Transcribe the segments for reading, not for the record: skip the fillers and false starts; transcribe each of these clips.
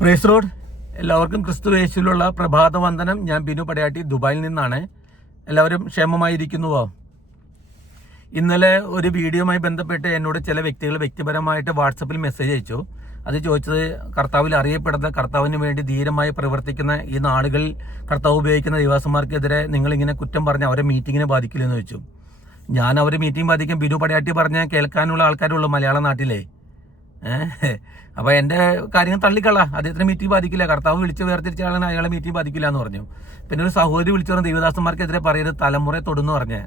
Praise Lord. എല്ലാവർക്കും ക്രിസ്തു യേശുവിലുള്ള പ്രഭാത വന്ദനം. ഞാൻ ബിനു പടയാട്ടി, ദുബായിൽ നിന്നാണ്. എല്ലാവരും ക്ഷേമമായിരിക്കുന്നുവോ? ഇന്നലെ ഒരു വീഡിയോയുമായി ബന്ധപ്പെട്ട് എന്നോട് ചില വ്യക്തികൾ വ്യക്തിപരമായിട്ട് വാട്സപ്പിൽ മെസ്സേജ് അയച്ചു. അത് ചോദിച്ചത്, കർത്താവിൽ അറിയപ്പെടുന്ന, കർത്താവിന് വേണ്ടി ധീരമായി പ്രവർത്തിക്കുന്ന ഈ നാടുകളിൽ കർത്താവ് ഉപയോഗിക്കുന്ന ദൈവദാസന്മാർക്കെതിരെ നിങ്ങളിങ്ങനെ കുറ്റം പറഞ്ഞ് അവരെ മീറ്റിങ്ങിനെ ബാധിക്കില്ലെന്ന് ചോദിച്ചു. ഞാൻ അവരെ മീറ്റിംഗ് ബാധിക്കും, ബിനു പടയാട്ടി പറഞ്ഞ കേൾക്കാനുള്ള ആൾക്കാരുള്ളൂ മലയാള നാട്ടിലെ. അപ്പോൾ എൻ്റെ കാര്യങ്ങൾ തള്ളിക്കള, അദ്ദേഹത്തിന് മീറ്റിംഗ് ബാധിക്കില്ല, കർത്താവ് വിളിച്ച് വേർതിരിച്ച ആളാണ്, അയാളെ മീറ്റിംഗ് ബാധിക്കില്ല എന്ന് പറഞ്ഞു. പിന്നെ ഒരു സഹോദരി വിളിച്ചു പറഞ്ഞു, ദൈവദാസന്മാർക്കെതിരെ പറയരുത്, തലമുറ തൊടുന്നു പറഞ്ഞ്.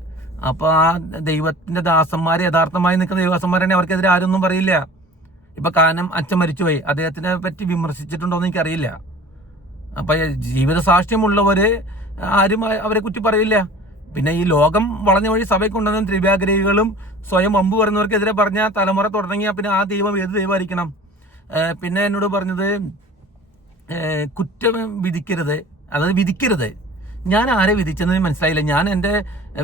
അപ്പോൾ ആ ദൈവത്തിന്റെ ദാസന്മാർ, യഥാർത്ഥമായി നിൽക്കുന്ന ദൈവദാസന്മാരാണെങ്കിൽ അവർക്കെതിരെ ആരൊന്നും പറയില്ല. ഇപ്പൊ കാനം അച്ഛൻ മരിച്ചുപോയി, അദ്ദേഹത്തിനെ പറ്റി വിമർശിച്ചിട്ടുണ്ടോ എന്ന് എനിക്കറിയില്ല. അപ്പൊ ജീവിത സാക്ഷ്യമുള്ളവര് ആരും അവരെ കുറ്റി പറയില്ല. പിന്നെ ഈ ലോകം വളഞ്ഞ വഴി സഭയ്ക്ക് കൊണ്ടുവന്ന ദ്രവ്യാഗ്രഹികളും സ്വയം വമ്പ് പറയുന്നവർക്കെതിരെ പറഞ്ഞാൽ തലമുറ തുടങ്ങിയാൽ പിന്നെ ആ ദൈവം ഏത് ദൈവമായിരിക്കണം? പിന്നെ എന്നോട് പറഞ്ഞത്, കുറ്റം വിധിക്കരുത്, അതായത് വിധിക്കരുത്. ഞാൻ ആരെ വിധിച്ചെന്ന് മനസ്സിലായില്ല. ഞാൻ എൻ്റെ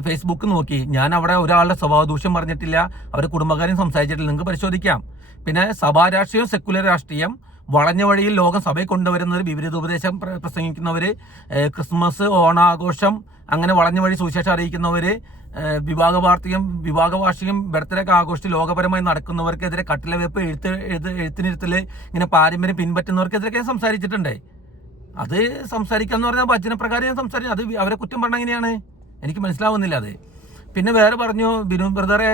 ഫേസ്ബുക്ക് നോക്കി, ഞാൻ അവിടെ ഒരാളുടെ സ്വഭാവദൂഷ്യം പറഞ്ഞിട്ടില്ല, അവരുടെ കുടുംബക്കാരും സംസാരിച്ചിട്ടില്ല. നിങ്ങൾക്ക് പരിശോധിക്കാം. പിന്നെ സഭാ രാഷ്ട്രീയം, സെക്കുലർ രാഷ്ട്രീയം, വളഞ്ഞ വഴിയിൽ ലോകം സഭയിൽ കൊണ്ടുവരുന്നവർ, വിപരീതോപദേശം പ്രസംഗിക്കുന്നവർ, ക്രിസ്മസ്, ഓണാഘോഷം, അങ്ങനെ വളഞ്ഞ വഴി സുവിശേഷം അറിയിക്കുന്നവർ, വിവാഹവാർഷികം, ബർത്ത്ഡേ ഒക്കെ ആഘോഷിച്ച് ലോകപരമായി നടക്കുന്നവർക്കെതിരെ, കട്ടിലവെപ്പ്, എഴുത്തിനിരുത്തല്, ഇങ്ങനെ പാരമ്പര്യം പിൻപറ്റുന്നവർക്കെതിരെയൊക്കെ ഞാൻ സംസാരിച്ചിട്ടുണ്ട്. അത് സംസാരിക്കാന്ന് പറഞ്ഞാൽ വചനപ്രകാരം ഞാൻ സംസാരിച്ചു. അത് അവരെ കുറ്റം പറഞ്ഞ എങ്ങനെയാണ്? എനിക്ക് മനസ്സിലാവുന്നില്ല അത്. പിന്നെ വേറെ പറഞ്ഞു, ബിനു ബ്രദറെ,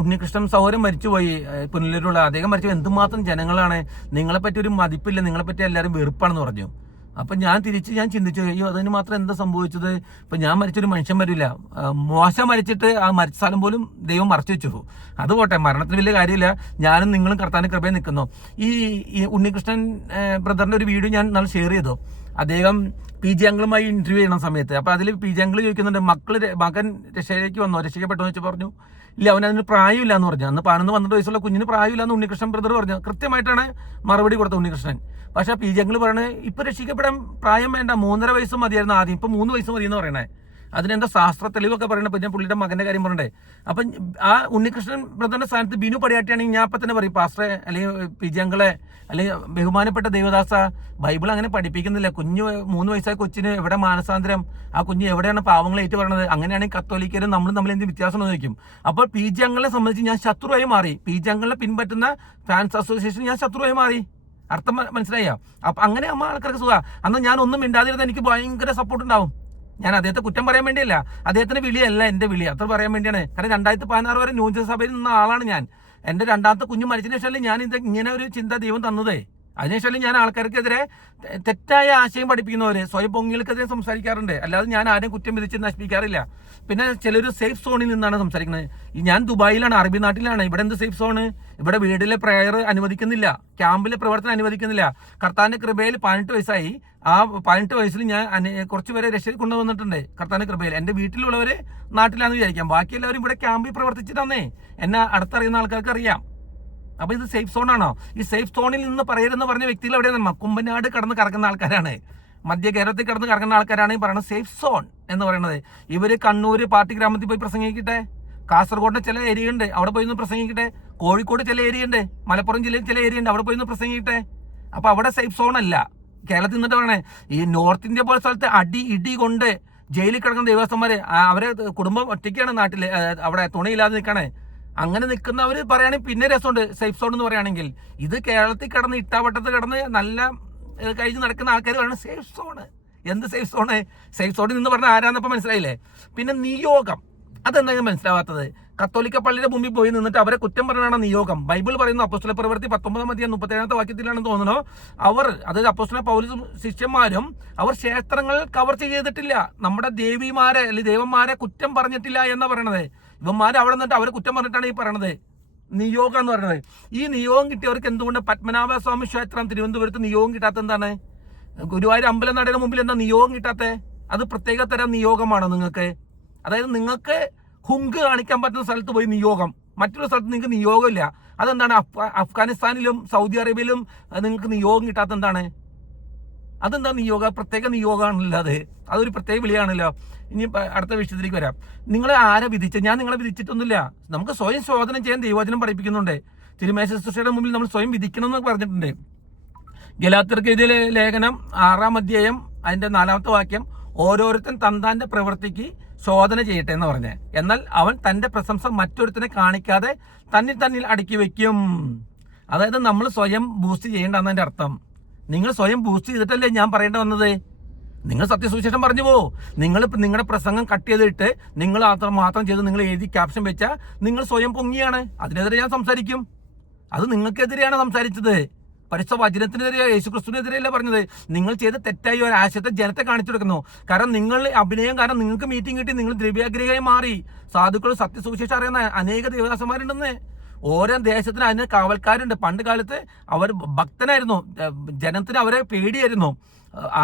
ഉണ്ണികൃഷ്ണൻ സഹോദരൻ മരിച്ചുപോയി, പുനലൂരുള്ള അദ്ദേഹം മരിച്ചു, എന്തുമാത്രം ജനങ്ങളാണ്, നിങ്ങളെപ്പറ്റി ഒരു മതിപ്പില്ല, നിങ്ങളെപ്പറ്റി എല്ലാവരും വെറുപ്പാണെന്ന് പറഞ്ഞു. അപ്പം ഞാൻ ചിന്തിച്ചു, അയ്യോ അതിന് മാത്രം എന്താ സംഭവിച്ചത്? ഇപ്പം ഞാൻ മരിച്ചൊരു മനുഷ്യൻ വരില്ല, മോശം മരിച്ചിട്ട് ആ മരിച്ച സ്ഥലം പോലും ദൈവം മറച്ചു വെച്ചു. അത് പോട്ടെ, മരണത്തിന് വലിയ കാര്യമില്ല. ഞാനും നിങ്ങളും കർത്താവിന്റെ കൃപയിൽ നിൽക്കുന്നു. ഈ ഉണ്ണികൃഷ്ണൻ ബ്രദറിന്റെ ഒരു വീഡിയോ ഞാൻ നാളെ ഷെയർ ചെയ്തു. അദ്ദേഹം PG അങ്കിളുമായി ഇന്റർവ്യൂ ചെയ്യുന്ന സമയത്ത്, അപ്പൊ അതിൽ PG അങ്കിൾ ചോദിക്കുന്നുണ്ട്, മകൻ രക്ഷയിലേക്ക് വന്നോ, രക്ഷിക്കപ്പെട്ടോ എന്ന് വെച്ച് പറഞ്ഞു, ഇല്ല, അവനതിന് പ്രായമില്ല എന്ന് പറഞ്ഞു. അന്ന് 11-12 വയസ്സുള്ള കുഞ്ഞിന് പ്രായമില്ല എന്ന് ഉണ്ണികൃഷ്ണൻ ബ്രദർ പറഞ്ഞു. കൃത്യമായിട്ടാണ് മറുപടി കൊടുത്തത് ഉണ്ണികൃഷ്ണൻ. പക്ഷെ PG അങ്കിൾ പറയണത്, ഇപ്പൊ രക്ഷിക്കപ്പെടാൻ പ്രായം വേണ്ട, 3.5 വയസ്സ് മതിയായിരുന്നു ആദ്യം, ഇപ്പൊ 3 വയസ്സ് മതി എന്ന് പറയണേ. അതിനെന്താ ശാസ്ത്ര തെളിവൊക്കെ പറയണേ. പിന്നെ പുള്ളിയുടെ മകന്റെ കാര്യം പറയണ്ടേ. അപ്പം ആ ഉണ്ണികൃഷ്ണൻ ബ്രദറിന്റെ സ്ഥാനത്ത് ബിനു പടയാട്ടിയാണെങ്കിൽ ഞാൻ അപ്പം തന്നെ പറയും, പാസ്റ്ററെ അല്ലെങ്കിൽ PG അങ്കിളെ അല്ലെങ്കിൽ ബഹുമാനപ്പെട്ട ദേവദാസ, ബൈബിൾ അങ്ങനെ പഠിപ്പിക്കുന്നില്ല. 3 വയസ്സായ കൊച്ചിന് എവിടെ മാനസാന്തരം? ആ കുഞ്ഞ് എവിടെയാണ് പാവങ്ങളെ ഏറ്റു പറയണത്? അങ്ങനെയാണെങ്കിൽ കത്തോലിക്കരും നമ്മളും തമ്മിൽ എന്ത് വ്യത്യാസം ചോദിക്കും. അപ്പോൾ PG അങ്കിളെ സംബന്ധിച്ച് ഞാൻ ശത്രുവായി മാറി. PG അങ്കിളിനെ പിൻപറ്റുന്ന ഫാൻസ് അസോസിയേഷൻ ഞാൻ ശത്രുവായി മാറി. അർത്ഥം മനസ്സിലായോ? അപ്പൊ അങ്ങനെ അമ്മ ആൾക്കാർക്ക് സുഖം. അന്ന് ഞാൻ ഒന്നും മിണ്ടാതിരുന്ന എനിക്ക് ഭയങ്കര സപ്പോർട്ട് ഉണ്ടാവും. ഞാൻ അദ്ദേഹത്തെ കുറ്റം പറയാൻ വേണ്ടിയല്ല, അദ്ദേഹത്തിന്റെ വിളിയല്ല എന്റെ വിളി, അത്ര പറയാൻ വേണ്ടിയാണ്. കാരണം 2016 വരെ ന്യൂജൻ സഭയിൽ നിന്ന ആളാണ് ഞാൻ. എന്റെ രണ്ടാമത്തെ കുഞ്ഞ് മരിച്ചതിന് ശേഷം ഞാൻ ഇങ്ങനെ ഒരു ചിന്ത ദൈവം തന്നതേ. അതിനുശേഷം ഞാൻ ആൾക്കാർക്കെതിരെ തെറ്റായ ആശയം പഠിപ്പിക്കുന്നവര്, സ്വയം പൊങ്ങികൾക്കെതിരെ സംസാരിക്കാറുണ്ട്. അല്ലാതെ ഞാൻ ആരെയും കുറ്റം വിധിച്ച് നശിപ്പിക്കാറില്ല. പിന്നെ ചിലര് സേഫ് സോണിൽ നിന്നാണ് സംസാരിക്കുന്നത്. ഞാൻ ദുബായിലാണ്, അറബി നാട്ടിലാണ്. ഇവിടെ എന്ത് സേഫ് സോണ്? ഇവിടെ വീട്ടിലെ പ്രയർ അനുവദിക്കുന്നില്ല, ക്യാമ്പിലെ പ്രവർത്തനം അനുവദിക്കുന്നില്ല. കർത്താവിന്റെ കൃപയിൽ 18 വയസ്സായി. ആ 18 വയസ്സിൽ ഞാൻ കുറച്ച് പേരെ രക്ഷയിൽ കൊണ്ടുവന്നിട്ടുണ്ട് കർത്താവിന്റെ കൃപയിൽ. എന്റെ വീട്ടിലുള്ളവര് നാട്ടിലാണെന്ന് വിചാരിക്കാം, ബാക്കി എല്ലാവരും ഇവിടെ ക്യാമ്പിൽ പ്രവർത്തിച്ചിട്ടാന്നേ എന്നെ അടുത്തറിയുന്ന ആൾക്കാർക്ക് അറിയാം. അപ്പൊ ഇത് സേഫ് സോണാണോ? ഈ സേഫ് സോണിൽ നിന്ന് പറയരുതെന്ന് പറഞ്ഞ വ്യക്തികൾ എവിടെയാണ്? കുമ്പനാട് കടന്ന് കറക്കുന്ന ആൾക്കാരാണ്, മധ്യ കേരളത്തിൽ കടന്ന് കറങ്ങുന്ന ആൾക്കാരാണ് ഈ പറയുന്നത് സേഫ് സോൺ എന്ന് പറയുന്നത്. ഇവര് കണ്ണൂര് പാർട്ടി ഗ്രാമത്തിൽ പോയി പ്രസംഗിക്കട്ടെ, കാസർഗോഡിന്റെ ചില ഏരിയ ഉണ്ട്, അവിടെ പോയി ഒന്ന് പ്രസംഗിക്കട്ടെ, കോഴിക്കോട് ചില ഏരിയ ഉണ്ട്, മലപ്പുറം ജില്ലയിൽ ചില ഏരിയ ഉണ്ട്, അവിടെ പോയി ഒന്ന് പ്രസംഗിക്കട്ടെ. അപ്പൊ അവിടെ സേഫ് സോൺ അല്ല. കേരളത്തിൽ നിന്നിട്ട് പറയണേ, ഈ നോർത്ത് ഇന്ത്യ പോലെ സ്ഥലത്ത് ഇടി കൊണ്ട് ജയിലിൽ കിടക്കുന്ന ദേവസ്വന്മാര്, അവരെ കുടുംബം ഒറ്റയ്ക്കാണ് നാട്ടില്, അവിടെ തുണിയില്ലാതെ നിൽക്കണേ. അങ്ങനെ നിൽക്കുന്നവർ പറയുകയാണെങ്കിൽ പിന്നെ രസമുണ്ട് സേഫ് സോൺ എന്ന് പറയുകയാണെങ്കിൽ. ഇത് കേരളത്തിൽ കിടന്ന് ഇട്ടാവട്ടത്ത് കിടന്ന് നല്ല കഴിഞ്ഞ് നടക്കുന്ന ആൾക്കാർ പറയുന്നത് സേഫ് സോണ്. എന്ത് സേഫ് സോണ്? സേഫ് സോണിൽ നിന്ന് പറഞ്ഞാൽ ആരാന്നപ്പോൾ മനസ്സിലായില്ലേ? പിന്നെ നിയോഗം, അതെന്താ മനസ്സിലാവാത്തത്? കത്തോലിക്ക പള്ളിയുടെ മുമ്പിൽ പോയി നിന്നിട്ട് അവരെ കുറ്റം പറയാനാണ് നിയോഗം. ബൈബിൾ പറയുന്നു, അപ്പോസ്തല പ്രവൃത്തി 19-37 വാക്യത്തിലാണെന്ന് തോന്നുന്നു, അവർ, അതായത് അപ്പോസ്തല പൗലോസും ശിഷ്യന്മാരും, അവർ ക്ഷേത്രങ്ങൾ കവർ ചെയ്തിട്ടില്ല, നമ്മുടെ ദേവിമാരെ അല്ലെങ്കിൽ ദേവന്മാരെ കുറ്റം പറഞ്ഞിട്ടില്ല എന്നാ പറയണത്. ഇവന്മാർ അവിടെ നിന്നിട്ട് അവരെ കുറ്റം പറഞ്ഞിട്ടാണ് ഈ പറയണത് നിയോഗം എന്ന് പറയുന്നത്. ഈ നിയോഗം കിട്ടിയവർക്ക് എന്തുകൊണ്ട് പത്മനാഭസ്വാമി ക്ഷേത്രം തിരുവനന്തപുരത്ത് നിയോഗം കിട്ടാത്ത എന്താണ്? ഗുരുവായൂർ അമ്പലം നടയുടെ മുമ്പിൽ എന്താ നിയോഗം കിട്ടാത്തത്? അത് പ്രത്യേക തരം നിയോഗമാണോ നിങ്ങൾക്ക്? അതായത് നിങ്ങൾക്ക് ഹുങ്ക് കാണിക്കാൻ പറ്റുന്ന സ്ഥലത്ത് പോയി നിയോഗം, മറ്റൊരു സ്ഥലത്ത് നിങ്ങൾക്ക് നിയോഗമില്ല. അതെന്താണ്? അഫ്ഗാനിസ്ഥാനിലും സൗദി അറേബ്യയിലും നിങ്ങൾക്ക് നിയോഗം കിട്ടാത്ത എന്താണ്? അതെന്താ നിയോഗ? പ്രത്യേക നിയോഗമാണല്ലോ അത്, അതൊരു പ്രത്യേക വിളിയാണല്ലോ. ഇനി അടുത്ത വിഷയത്തിലേക്ക് വരാം. നിങ്ങളെ ആരെ വിധിച്ച? ഞാൻ നിങ്ങളെ വിധിച്ചിട്ടൊന്നുമില്ല. നമുക്ക് സ്വയം ശോധന ചെയ്യാൻ ദൈവവചനം പഠിപ്പിക്കുന്നുണ്ട്. തിരുമേശ ശുശ്രൂഷയുടെ മുമ്പിൽ നമ്മൾ സ്വയം വിധിക്കണം എന്ന് പറഞ്ഞിട്ടുണ്ട്. ഗലാത്യർക്ക് എഴുതിയ ലേഖനം 6-ാം അധ്യായം അതിന്റെ 4-ാമത്തെ വാക്യം, ഓരോരുത്തൻ തന്താന്റെ പ്രവൃത്തിക്ക് ശോധന ചെയ്യട്ടെ എന്ന് പറഞ്ഞ്, എന്നാൽ അവൻ തന്റെ പ്രശംസ മറ്റൊരുത്തനെ കാണിക്കാതെ തന്നിൽ അടുക്കി വെക്കും. അതായത് നമ്മൾ സ്വയം ബൂസ്റ്റ് ചെയ്യേണ്ടെന്നതിന്റെ അർത്ഥം. നിങ്ങൾ സ്വയം ബൂസ്റ്റ് ചെയ്തിട്ടല്ലേ ഞാൻ പറയേണ്ടി വന്നത്. നിങ്ങൾ സത്യസുവിശേഷം പറഞ്ഞു പോ. നിങ്ങൾ നിങ്ങളുടെ പ്രസംഗം കട്ട് ചെയ്തിട്ട് നിങ്ങൾ മാത്രം ചെയ്ത് നിങ്ങൾ എഴുതി ക്യാപ്ഷൻ വെച്ചാൽ നിങ്ങൾ സ്വയം പൊങ്ങിയാണ്. അതിനെതിരെ ഞാൻ സംസാരിക്കും. അത് നിങ്ങൾക്കെതിരെയാണ് സംസാരിച്ചത്. പരിശുദ്ധ വചനത്തിനെതിരെ, യേശുക്രിസ്തുവിനെതിരെയല്ല പറഞ്ഞത്. നിങ്ങൾ ചെയ്ത തെറ്റായ ഒരു ആശയത്തെ ജനത്തെ കാണിച്ചു കൊടുക്കുന്നു. കാരണം നിങ്ങൾ അഭിനയം കാരണം നിങ്ങൾക്ക് മീറ്റിംഗ് കിട്ടി, നിങ്ങൾ ദ്രവ്യാഗ്രഹിയായി മാറി. സാധുക്കൾ സത്യസുവിശേഷം അറിയുന്ന അനേക ദേവദാസന്മാരുണ്ടെന്ന്. ഓരോ ദേശത്തിന് അതിന് കാവൽക്കാരുണ്ട്. പണ്ട് കാലത്ത് അവർ ഭക്തനായിരുന്നു, ജനത്തിന് അവരെ പേടിയായിരുന്നു.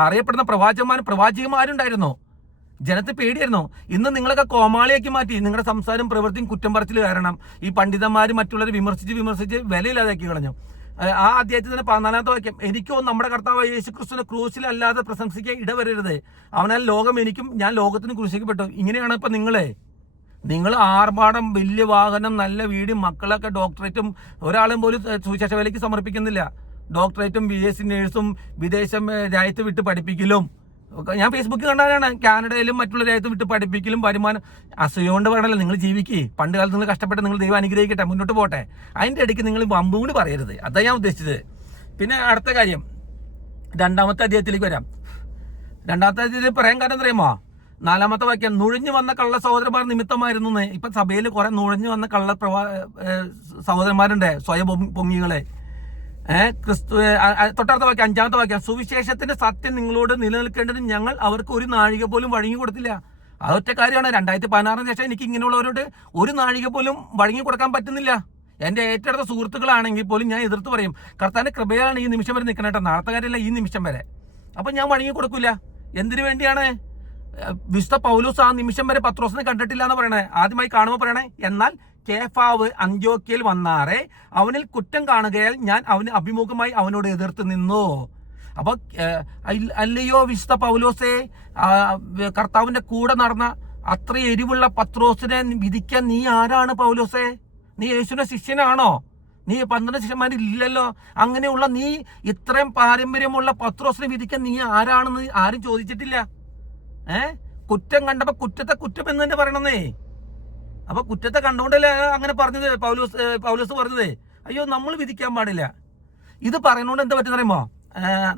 അറിയപ്പെടുന്ന പ്രവാചകന്മാരുണ്ടായിരുന്നു, ജനത്തെ പേടിയായിരുന്നു. ഇന്ന് നിങ്ങളൊക്കെ കോമാളിയാക്കി മാറ്റി. നിങ്ങളുടെ സംസാരം പ്രവൃത്തിയും കുറ്റം പറച്ചിൽ കാരണം ഈ പണ്ഡിതന്മാർ മറ്റുള്ളവരെ വിമർശിച്ച് വിലയില്ലാതാക്കി കളഞ്ഞു. ആ അധ്യായത്തിൽ തന്നെ 14-ാമത്തെ വാക്യം, എനിക്കോ നമ്മുടെ കർത്താവ് യേശുക്രിസ്തുവിനെ ക്രൂശിലല്ലാതെ പ്രശംസിക്കാൻ ഇടവരരുത്, അവനാൽ ലോകം എനിക്കും ഞാൻ ലോകത്തിന് ക്രൂശിക്കപ്പെട്ടു. ഇങ്ങനെയാണ് ഇപ്പൊ നിങ്ങൾ ആർഭാടം, വലിയ വാഹനം, നല്ല വീട്, മക്കളൊക്കെ ഡോക്ടറേറ്റും, ഒരാളും പോലും സുവിശേഷ വേലയ്ക്ക് സമർപ്പിക്കുന്നില്ല. ഡോക്ടറേറ്റും BSc നേഴ്സും വിദേശം രാജ്യത്ത് വിട്ട് പഠിപ്പിക്കലും, ഞാൻ ഫേസ്ബുക്കിൽ കണ്ടാലാണ്. കാനഡയിലും മറ്റുള്ള രാജ്യത്ത് വിട്ട് പഠിപ്പിക്കലും വരുമാനം. അസൂയോണ്ട് പറയണല്ലോ, നിങ്ങൾ ജീവിക്കേ. പണ്ട് കാലത്ത് നിങ്ങൾ കഷ്ടപ്പെട്ട് നിങ്ങൾ ദൈവം അനുഗ്രഹിക്കട്ടെ, മുന്നോട്ട് പോട്ടെ. അതിൻ്റെ ഇടയ്ക്ക് നിങ്ങൾ വമ്പും കൂടി പറയരുത്. അതാണ് ഞാൻ ഉദ്ദേശിച്ചത്. പിന്നെ അടുത്ത കാര്യം, 2-ാമത്തെ അധ്യായത്തിലേക്ക് വരാം. 2-ാമത്തെ അധ്യായത്തിൽ പറയാൻ കാരണം അറിയാമോ? 4-ാമത്തെ വാക്യം, നുഴഞ്ഞു വന്ന കള്ള സഹോദരന്മാർ നിമിത്തമായിരുന്നു. ഇപ്പൊ സഭയിൽ കുറെ നുഴഞ്ഞു വന്ന കള്ള സഹോദരന്മാരുണ്ട്, സ്വയം പൊങ്ങികളെ. തൊട്ടടുത്ത വാക്യം, 5-ാമത്തെ വാക്യം, സുവിശേഷത്തിന്റെ സത്യം നിങ്ങളോട് നിലനിൽക്കേണ്ടതിന് ഞങ്ങൾ അവർക്ക് ഒരു നാഴിക പോലും വഴങ്ങി കൊടുത്തില്ല. അതൊറ്റ കാര്യമാണ്. 2016 ശേഷം എനിക്ക് ഇങ്ങനെയുള്ളവരോട് ഒരു നാഴിക പോലും വഴങ്ങി കൊടുക്കാൻ പറ്റുന്നില്ല. എന്റെ ഏറ്റവും അടുത്ത സുഹൃത്തുക്കളാണെങ്കിൽ പോലും ഞാൻ എതിർത്ത് പറയും, കർത്താവിന്റെ കൃപയാണ് ഈ നിമിഷം വരെ നിൽക്കണേട്ടോ, നാളത്തെ കാര്യമല്ല, ഈ നിമിഷം വരെ. അപ്പൊ ഞാൻ വഴങ്ങി കൊടുക്കില്ല. എന്തിനു വേണ്ടിയാണ്? വിശുദ്ധ പൗലോസ് ആ നിമിഷം വരെ പത്രോസിനെ കണ്ടിട്ടില്ല എന്ന് പറയണേ. ആദ്യമായി കാണുമ്പോൾ പറയണേ, എന്നാൽ കേഫാവ് അന്ത്യോക്യയിൽ വന്നാറെ അവനിൽ കുറ്റം കാണുകയാൽ ഞാൻ അവന് അഭിമുഖമായി അവനോട് എതിർത്ത് നിന്നു. അപ്പൊ അല്ലയോ വിശുദ്ധ പൗലോസേ, കർത്താവിന്റെ കൂടെ നടന്ന അത്ര എരിവുള്ള പത്രോസിനെ വിധിക്കാൻ നീ ആരാണ് പൗലോസേ? നീ യേശുവിന്റെ ശിഷ്യനാണോ? നീ 12 ശിഷ്യന്മാരില്ലല്ലോ. അങ്ങനെയുള്ള നീ, ഇത്രയും പാരമ്പര്യമുള്ള പത്രോസിനെ വിധിക്കാൻ നീ ആരാണെന്ന് ആരും ചോദിച്ചിട്ടില്ല. കുറ്റം കണ്ടപ്പോ കുറ്റത്തെ കുറ്റം എന്ന് തന്നെ പറയണമെന്നേ. അപ്പൊ കുറ്റത്തെ കണ്ടുകൊണ്ടല്ലേ അങ്ങനെ പറഞ്ഞത് പൗലോസ് പറഞ്ഞത്. അയ്യോ, നമ്മൾ വിധിക്കാൻ പാടില്ല. ഇത് പറയുന്നതുകൊണ്ട് എന്താ പറ്റുന്ന അറിയുമോ?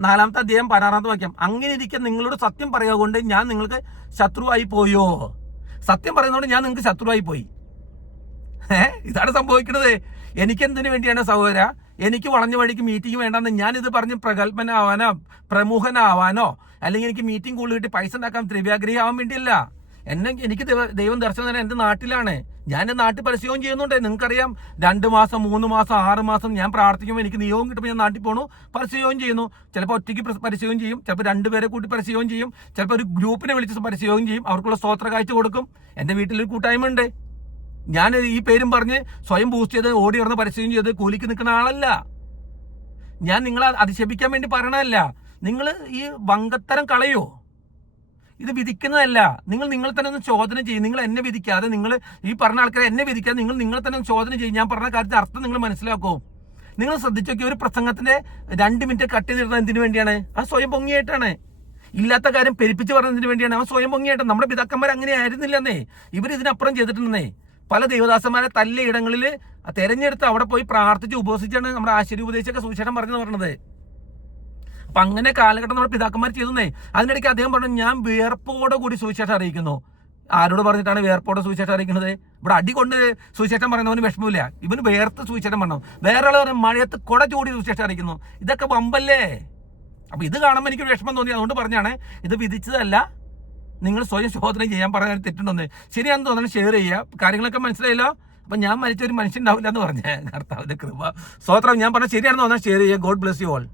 4-ാമത്തെ അധ്യായം 16-ാമത്തെ വാക്യം, അങ്ങനെ ഇരിക്കാൻ നിങ്ങളോട് സത്യം പറയുക കൊണ്ട് ഞാൻ നിങ്ങൾക്ക് ശത്രുവായി പോയോ? സത്യം പറയുന്നതുകൊണ്ട് ഞാൻ നിങ്ങൾക്ക് ശത്രുവായി പോയി. ഇതാണ് സംഭവിക്കുന്നത്. എനിക്കെന്തിനു വേണ്ടിയാണ് സഹോദര? എനിക്ക് വളഞ്ഞ വഴിക്ക് മീറ്റിംഗ് വേണ്ടെന്ന് ഞാനിത് പറഞ്ഞ് പ്രഗത്ഭനാവാനോ പ്രമുഖനാവാനോ അല്ലെങ്കിൽ എനിക്ക് മീറ്റിംഗ് കൂടുതൽ കിട്ടി പൈസ ഉണ്ടാക്കാൻ ദ്രവ്യാഗ്രഹി ആവാൻ വേണ്ടിയല്ല. എനിക്ക് ദൈവം ദർശനം തന്നെ എൻ്റെ നാട്ടിലാണ്. ഞാൻ എൻ്റെ നാട്ടിൽ പരിശോധന ചെയ്യുന്നുണ്ട്. നിങ്ങൾക്കറിയാം, 2 മാസം 3 മാസം 6 മാസം ഞാൻ പ്രാർത്ഥിക്കുമ്പോൾ എനിക്ക് നിയോഗം കിട്ടുമ്പോൾ ഞാൻ നാട്ടിൽ പോകണു, പരിശോധന ചെയ്യുന്നു. ചിലപ്പോൾ ഒറ്റയ്ക്ക് പരിശോധന ചെയ്യും, ചിലപ്പോൾ 2 പേരെ കൂട്ടി പരിശോധന ചെയ്യും, ചിലപ്പോൾ ഒരു ഗ്രൂപ്പിനെ വിളിച്ച് പരിശോധന ചെയ്യും, അവർക്കുള്ള സ്തോത്ര കാഴ്ച കൊടുക്കും. എൻ്റെ വീട്ടിലൊരു കൂട്ടായ്മ ഉണ്ട്. ഞാൻ ഈ പേരും പറഞ്ഞ് സ്വയം ബൂസ്റ്റ് ചെയ്ത് ഓടി ഇറന്ന് പരിശോധന ചെയ്ത് കൂലിക്ക് നിൽക്കുന്ന ആളല്ല. ഞാൻ നിങ്ങളെ അധിക്ഷേപിക്കാൻ വേണ്ടി പറയണതല്ല. നിങ്ങൾ ഈ വങ്കത്തരം കളയോ? ഇത് വിധിക്കുന്നതല്ല. നിങ്ങൾ തന്നെ ഒന്ന് ചോദന ചെയ്യും. നിങ്ങൾ എന്നെ വിധിക്കാതെ, നിങ്ങൾ ഈ പറഞ്ഞ ആൾക്കാരെ എന്നെ വിധിക്കാതെ നിങ്ങൾ തന്നെ ഒന്ന് ചോദന ചെയ്യും. ഞാൻ പറഞ്ഞ കാര്യത്തിൽ അർത്ഥം നിങ്ങൾ മനസ്സിലാക്കൂ. നിങ്ങൾ ശ്രദ്ധിച്ചു നോക്കി, ഒരു പ്രസംഗത്തിന്റെ 2 മിനിറ്റ് കട്ട് ചെയ്തിടുന്നത് എന്തിനു വേണ്ടിയാണ്? അത് സ്വയം പൊങ്ങിയായിട്ടാണ്. ഇല്ലാത്ത കാര്യം പെരുപ്പിച്ച് പറഞ്ഞതിന് വേണ്ടിയാണ്. അവൻ സ്വയം പൊങ്ങിയായിട്ട്. നമ്മുടെ പിതാക്കന്മാർ അങ്ങനെ ആയിരുന്നില്ലെന്നേ. ഇവർ ഇതിനപ്പുറം ചെയ്തിട്ടുണ്ടെന്നേ. പല ദേവദാസന്മാരെ തല്ല ഇടങ്ങളിൽ തെരഞ്ഞെടുത്ത് അവിടെ പോയി പ്രാർത്ഥിച്ച് ഉപവസിച്ചാണ് നമ്മുടെ ആശ്ചര്യോപദേശിയൊക്കെ സുവിശേഷം പറഞ്ഞത്. അപ്പൊ അങ്ങനെ കാലഘട്ടം നമ്മുടെ പിതാക്കന്മാർ ചെയ്തേ. അതിനിടയ്ക്ക് അദ്ദേഹം പറഞ്ഞു, ഞാൻ വിയർപ്പോടെ കൂടി സുവിശേഷം അറിയിക്കുന്നു. ആരോട് പറഞ്ഞിട്ടാണ് വിയർപ്പോടെ സുവിശേഷം അറിയിക്കുന്നത്? ഇവിടെ അടികൊണ്ട് സുവിശേഷം പറയുന്നവന് വിഷമമില്ല. ഇവന് വേർത്ത് സുവിശേഷം പറഞ്ഞു. വേറെ ആൾ പറഞ്ഞു മഴയത്ത് കുട ചൂടി സുവിശേഷം അറിയിക്കുന്നു. ഇതൊക്കെ വമ്പല്ലേ? അപ്പൊ ഇത് കാണുമ്പോൾ എനിക്ക് വിഷമം തോന്നി. അതുകൊണ്ട് പറഞ്ഞാണ്, ഇത് വിധിച്ചതല്ല. നിങ്ങൾ സ്വയം ശോധന ചെയ്യാൻ പറയാൻ തെറ്റുണ്ടെന്ന്. ശരിയാണെന്ന് തോന്നുന്നു. ഷെയർ ചെയ്യുക. കാര്യങ്ങളൊക്കെ മനസ്സിലായല്ലോ. അപ്പൊ ഞാൻ മരിച്ച ഒരു മനുഷ്യൻ ഉണ്ടാവില്ല എന്ന് പറഞ്ഞ കർത്താവിന്റെ കൃപ സ്തോത്രം. ഞാൻ പറഞ്ഞ ശരിയാണെന്ന് തോന്നുന്നത് ഷെയർ ചെയ്യുക. God bless you all.